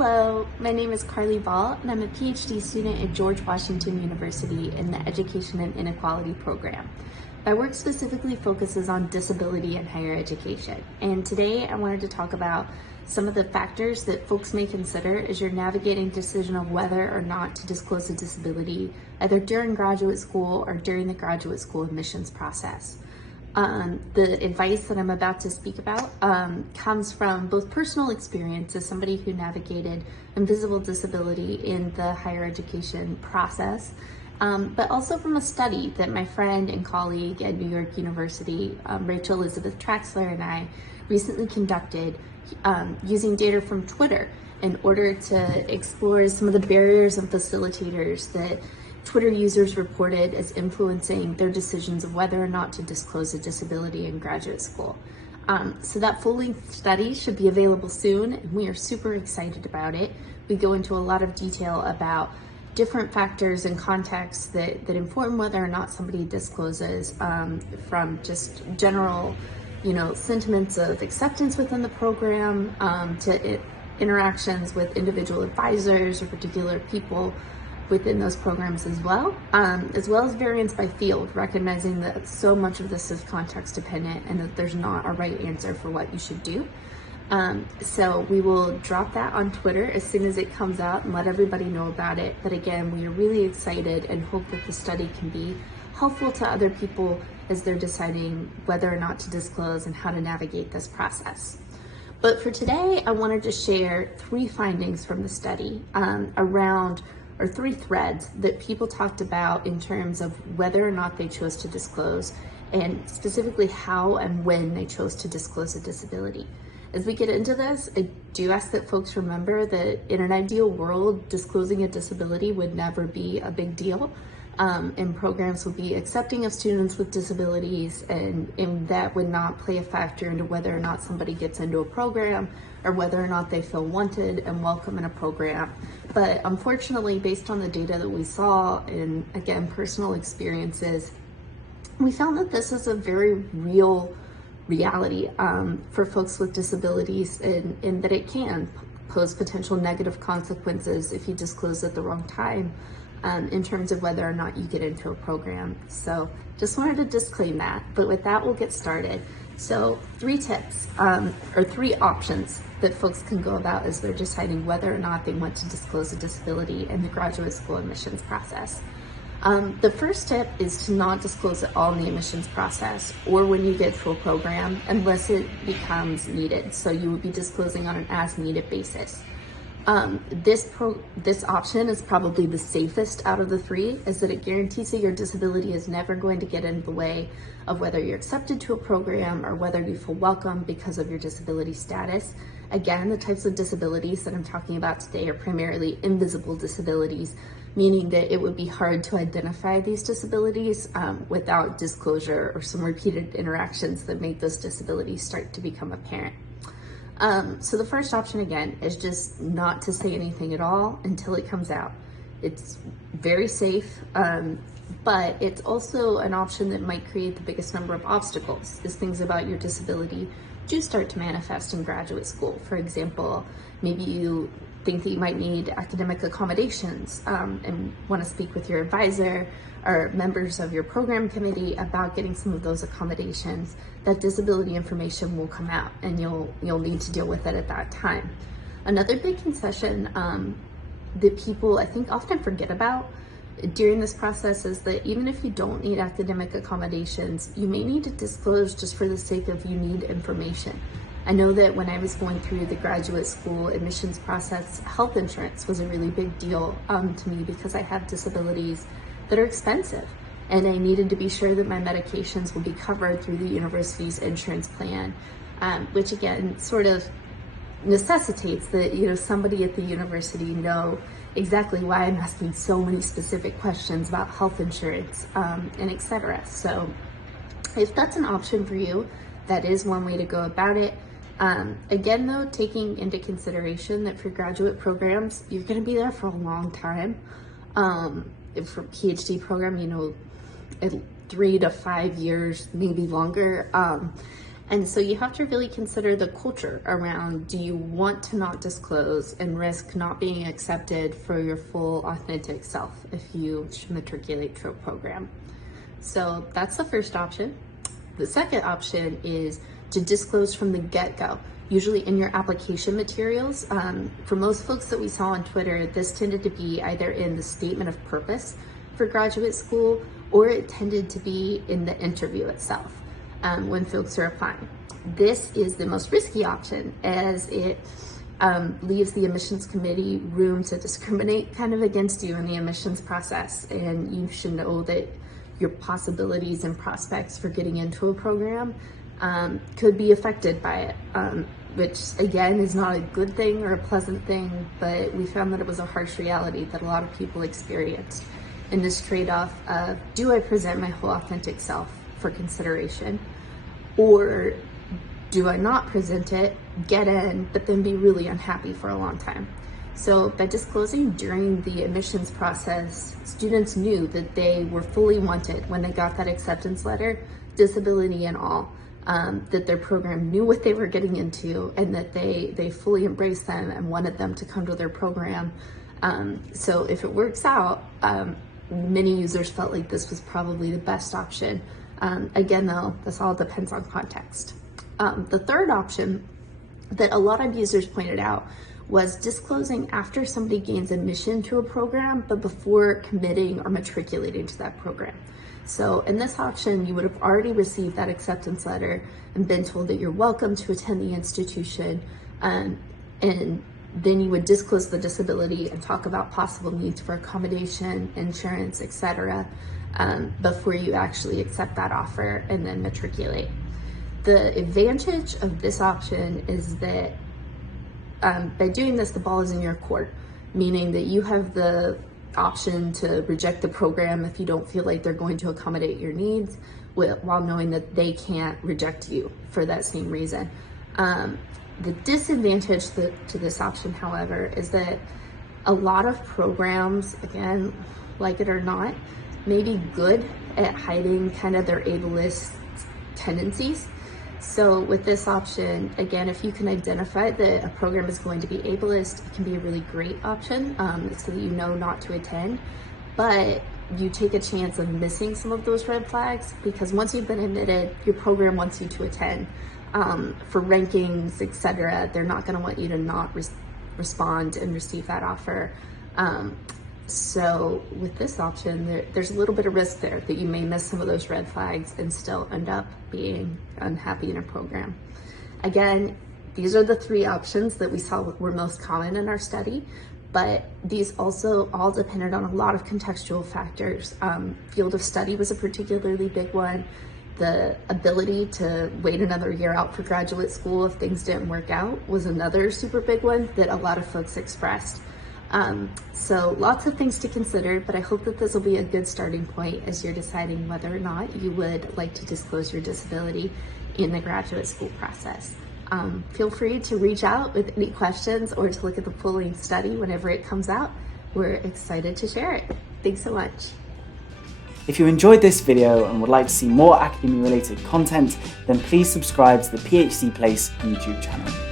Hello, my name is Carly Ball, and I'm a PhD student at George Washington University in the Education and Inequality program. My work specifically focuses on disability in higher education, and today I wanted to talk about some of the factors that folks may consider as you're navigating decision of whether or not to disclose a disability, either during graduate school or during the graduate school admissions process. The advice that I'm about to speak about comes from both personal experience as somebody who navigated invisible disability in the higher education process, but also from a study that my friend and colleague at New York University, Rachel Elizabeth Traxler, and I recently conducted using data from Twitter in order to explore some of the barriers and facilitators that Twitter users reported as influencing their decisions of whether or not to disclose a disability in graduate school. So that full-length study should be available soon, and we are super excited about it. We go into a lot of detail about different factors and contexts that inform whether or not somebody discloses, from just general, sentiments of acceptance within the program, to interactions with individual advisors or particular people within those programs as well as variance by field, recognizing that so much of this is context dependent and that there's not a right answer for what you should do. So we will drop that on Twitter as soon as it comes out and let everybody know about it. But again, we are really excited and hope that the study can be helpful to other people as they're deciding whether or not to disclose and how to navigate this process. But for today, I wanted to share 3 findings from the study or 3 threads that people talked about in terms of whether or not they chose to disclose, and specifically how and when they chose to disclose a disability. As we get into this, I do ask that folks remember that in an ideal world, disclosing a disability would never be a big deal. And programs would be accepting of students with disabilities, and that would not play a factor into whether or not somebody gets into a program or whether or not they feel wanted and welcome in a program. But unfortunately, based on the data that we saw and again, personal experiences, we found that this is a very real reality for folks with disabilities, and that it can pose potential negative consequences if you disclose at the wrong time. In terms of whether or not you get into a program. So just wanted to disclaim that, but with that, we'll get started. So 3 tips, or 3 options that folks can go about as they're deciding whether or not they want to disclose a disability in the graduate school admissions process. The first tip is to not disclose at all in the admissions process or when you get to a program unless it becomes needed. So you would be disclosing on an as needed basis. This option is probably the safest out of the 3, is that it guarantees that your disability is never going to get in the way of whether you're accepted to a program or whether you feel welcome because of your disability status. Again, the types of disabilities that I'm talking about today are primarily invisible disabilities, meaning that it would be hard to identify these disabilities without disclosure or some repeated interactions that make those disabilities start to become apparent. So the first option, again, is just not to say anything at all until it comes out. It's very safe, but it's also an option that might create the biggest number of obstacles as things about your disability do start to manifest in graduate school. For example, maybe you think that you might need academic accommodations and want to speak with your advisor or members of your program committee about getting some of those accommodations. That disability information will come out and you'll need to deal with it at that time. Another big concession that people I think often forget about during this process is that even if you don't need academic accommodations, you may need to disclose just for the sake of you need information. I know that when I was going through the graduate school admissions process, health insurance was a really big deal to me because I have disabilities that are expensive, and I needed to be sure that my medications will be covered through the university's insurance plan, which again sort of necessitates that somebody at the university know exactly why I'm asking so many specific questions about health insurance and etc. So if that's an option for you, that is one way to go about it. Again though, taking into consideration that for graduate programs, you're going to be there for a long time. For PhD program, 3 to 5 years, maybe longer. And so you have to really consider the culture around, do you want to not disclose and risk not being accepted for your full authentic self if you matriculate to a program? So that's the first option. The second option is to disclose from the get-go, usually in your application materials. For most folks that we saw on Twitter, this tended to be either in the statement of purpose for graduate school, or it tended to be in the interview itself when folks are applying. This is the most risky option, as it leaves the admissions committee room to discriminate kind of against you in the admissions process. And you should know that your possibilities and prospects for getting into a program could be affected by it, which again is not a good thing or a pleasant thing, but we found that it was a harsh reality that a lot of people experienced in this trade-off of, do I present my whole authentic self for consideration, or do I not present it, get in, but then be really unhappy for a long time? So by disclosing during the admissions process, students knew that they were fully wanted when they got that acceptance letter, disability and all, that their program knew what they were getting into, and that they fully embraced them and wanted them to come to their program. So if it works out, many users felt like this was probably the best option. Again, though, this all depends on context. The third option that a lot of users pointed out was disclosing after somebody gains admission to a program, but before committing or matriculating to that program. So in this option, you would have already received that acceptance letter and been told that you're welcome to attend the institution, and then you would disclose the disability and talk about possible needs for accommodation, insurance, etc., before you actually accept that offer and then matriculate. The advantage of this option is that by doing this, the ball is in your court, meaning that you have the option to reject the program if you don't feel like they're going to accommodate your needs, while knowing that they can't reject you for that same reason. The disadvantage to this option, however, is that a lot of programs, again, like it or not, may be good at hiding kind of their ableist tendencies. So with this option, again, if you can identify that a program is going to be ableist, it can be a really great option, so that you know not to attend. But you take a chance of missing some of those red flags, because once you've been admitted, your program wants you to attend. For rankings, etc., they're not going to want you to not respond and receive that offer. So with this option, there's a little bit of risk there that you may miss some of those red flags and still end up being unhappy in a program. Again, these are the three options that we saw were most common in our study, but these also all depended on a lot of contextual factors. Field of study was a particularly big one. The ability to wait another year out for graduate school if things didn't work out was another super big one that a lot of folks expressed. So lots of things to consider, but I hope that this will be a good starting point as you're deciding whether or not you would like to disclose your disability in the graduate school process. Feel free to reach out with any questions or to look at the full-length study whenever it comes out. We're excited to share it. Thanks so much. If you enjoyed this video and would like to see more academia related content, then please subscribe to the PhD Place YouTube channel.